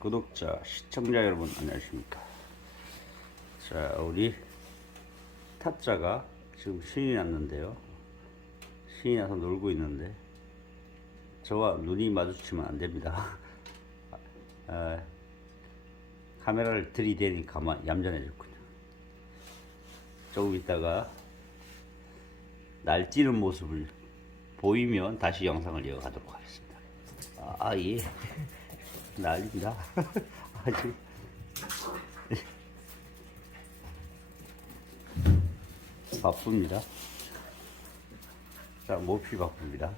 구독자, 시청자 여러분 안녕하십니까. 자, 우리 타짜가 지금 신이 났는데요. 신이 나서 놀고 있는데 저와 눈이 마주치면 안 됩니다. 아, 카메라를 들이대니 가만 얌전해졌군요. 조금 있다가 날뛰는 모습을 보이면 다시 영상을 이어가도록 하겠습니다. 아, 아 예. 난리입니다. 아주. 바쁩니다. 자, 몹시 바쁩니다.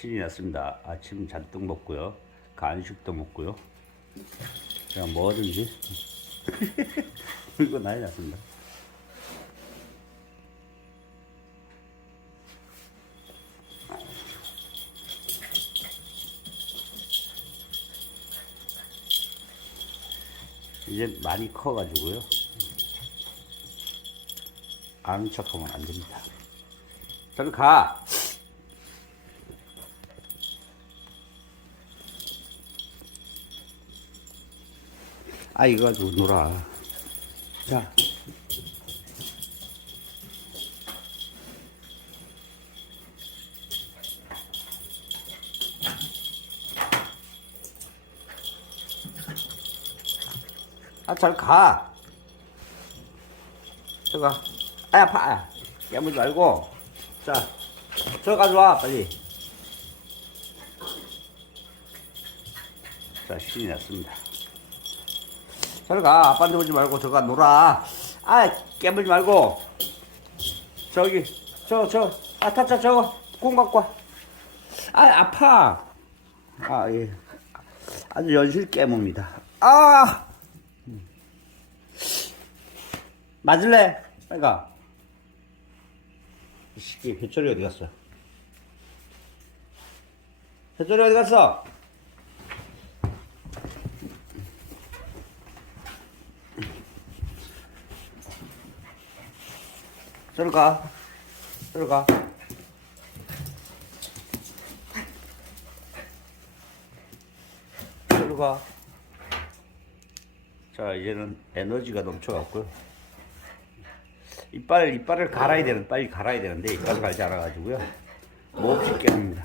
신이 났습니다. 아침 잔뜩 먹고요. 간식도 먹고요. 제가 뭐든지 이거 난리 났습니다. 이제 많이 커가지고요. 아는 척하면 안 됩니다. 저리 가! 아 이거 가지고 놀아 자 아, 잘 가. 저가. 아, 아파. 아, 깨물지 말고. 자, 저 가져와, 빨리. 자, 신이 났습니다. 저리 가. 아빠한테 보지 말고 저가 놀아. 아, 깨물지 말고. 저기, 저, 저, 아, 타짜 저거, 공 갖고 와. 아, 아파. 아, 예. 아주 연실 깨뭅니다. 아! 맞을래? 가. 이 새끼, 회초리 어디 갔어? 회초리 어디 갔어? 저리 가. 저리 가. 저리 가. 자, 이제는 에너지가 넘쳐갖고요. 이빨, 이빨을 갈아야 되는, 빨리 갈아야 되는데, 이빨을 갈지 않아가지고요. 몹시 깨합니다.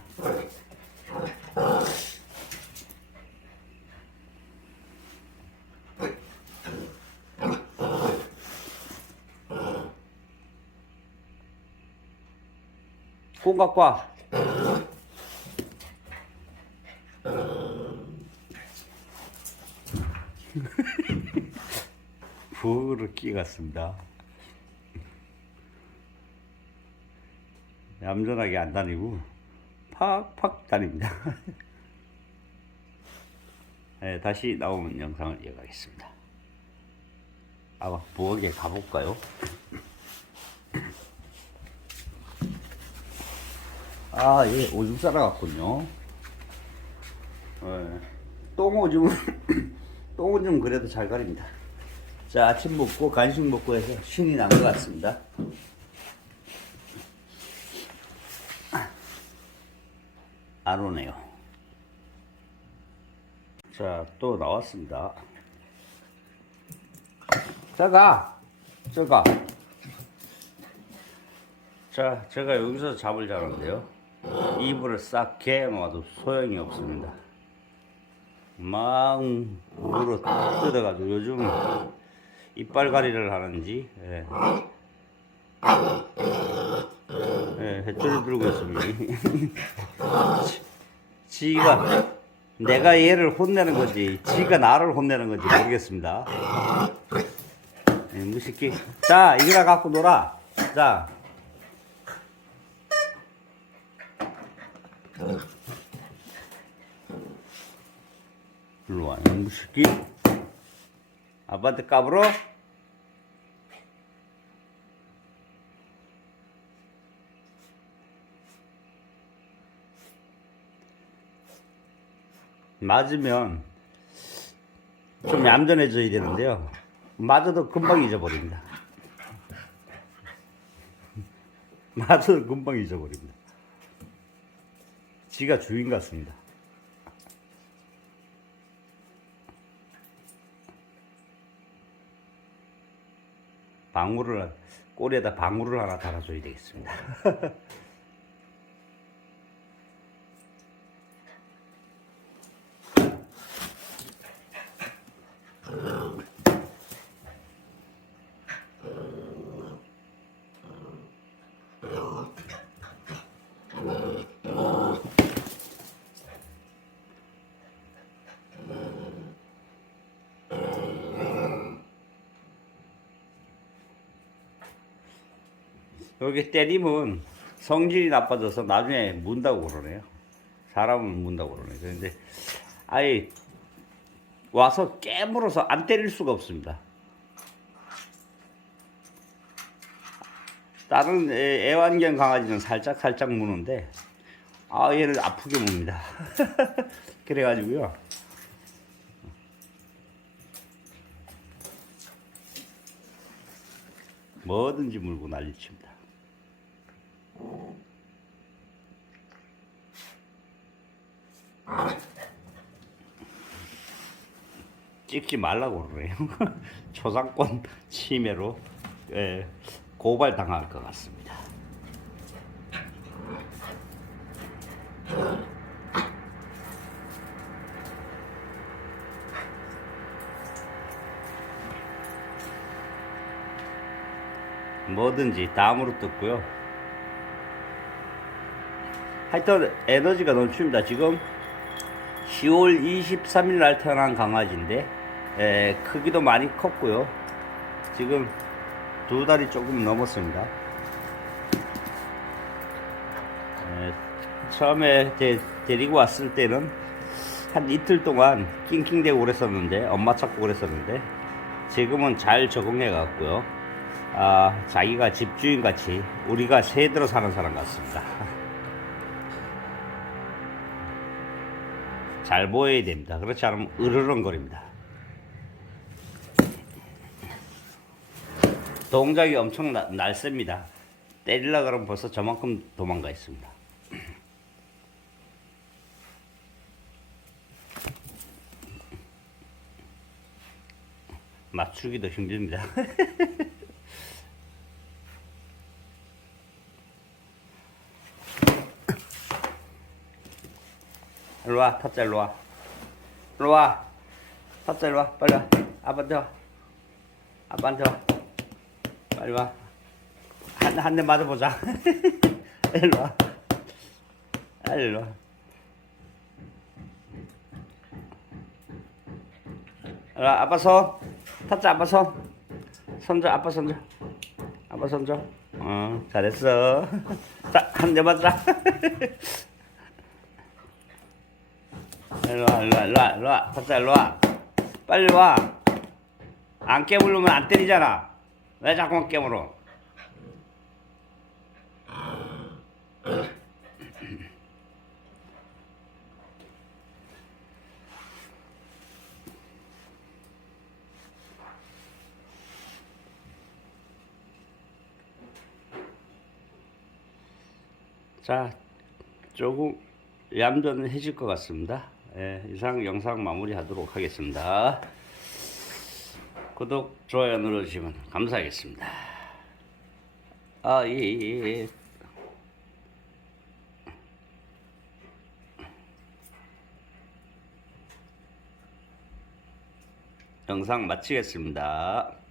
공 갖고 와. 부르기 같습니다. 얌전하게 안 다니고 팍팍 다닙니다. 네, 다시 나오는 영상을 이어가겠습니다. 아, 부엌에 가볼까요? 아, 예, 오줌 싸러갔군요. 예, 똥오줌, 똥오줌 그래도 잘 가립니다. 자, 아침 먹고 간식 먹고 해서 신이 난 것 같습니다. 안 오네요. 자, 또 나왔습니다. 자, 가! 저 가! 자, 제가 여기서 잡을 자는데요. 이불을 싹 개놓아도 소용이 없습니다. 막 물어 뜯어가지고 요즘 이빨가리를 하는지 예. 예, 햇줄을 들고 있습니다. 지- 지가 내가 얘를 혼내는 건지 지가 나를 혼내는 건지 모르겠습니다. 예, 무식기. 자, 이거나 갖고 놀아. 자. 일로 와, 이놈 새끼. 아빠한테 까불어? 맞으면 좀 얌전해져야 되는데요. 맞아도 금방 잊어버립니다. 맞아도 금방 잊어버립니다. 지가 주인 같습니다. 방울을 꼬리에다 방울을 하나 달아줘야 되겠습니다. 여기 때리면 성질이 나빠져서 나중에 문다고 그러네요. 사람은 문다고 그러네요. 그런데 아예 와서 깨물어서 안 때릴 수가 없습니다. 다른 애- 애완견 강아지는 살짝 살짝 무는데 아 얘는 아프게 뭅니다. 그래가지고요. 뭐든지 물고 난리칩니다. 찍지 말라고 그러네요. 초상권 침해로 예, 고발 당할 것 같습니다. 뭐든지 다음으로 뜯고요. 하여튼 에너지가 넘칩니다. 지금 10월 23일 날 태어난 강아지인데 에, 크기도 많이 컸고요. 지금 두 달이 조금 넘었습니다. 에, 처음에 데, 데리고 왔을 때는 한 이틀 동안 낑낑대고 그랬었는데 엄마 찾고 그랬었는데 지금은 잘 적응해 갔고요. 아, 자기가 집주인 같이 우리가 새 들어 사는 사람 같습니다. 잘 보여야 됩니다. 그렇지 않으면 으르렁거립니다. 동작이 엄청 나- 날쌔입니다. 때리려 그러면 벌써 저만큼 도망가 있습니다. 맞추기도 힘듭니다. 일로 와, 탑자 일로 와. 일로 와. 탑자 일로 와. 빨리 와. 아빠한테 와. 아빠한테 와. 빨리 와. 한, 한 대 맞아보자. 일로 와. 아, 일로 와. 일로 와. 아빠 손. 탑자 아빠 손. 손줘, 아빠 손줘. 아빠 손줘. 어, 잘했어. 자, 한 대 맞자. 일로 와, 일로 와, 일로 와, 일로 와. 탑자 일로 와. 빨리 와. 안 깨물으면 안 때리잖아. 왜 자꾸만 깨물어? 자, 조금 얌전해질 것 같습니다. 예, 이상 영상 마무리하도록 하겠습니다. 구독, 좋아요 눌러주시면 감사하겠습니다. 아, 예, 예, 예. 영상 마치겠습니다.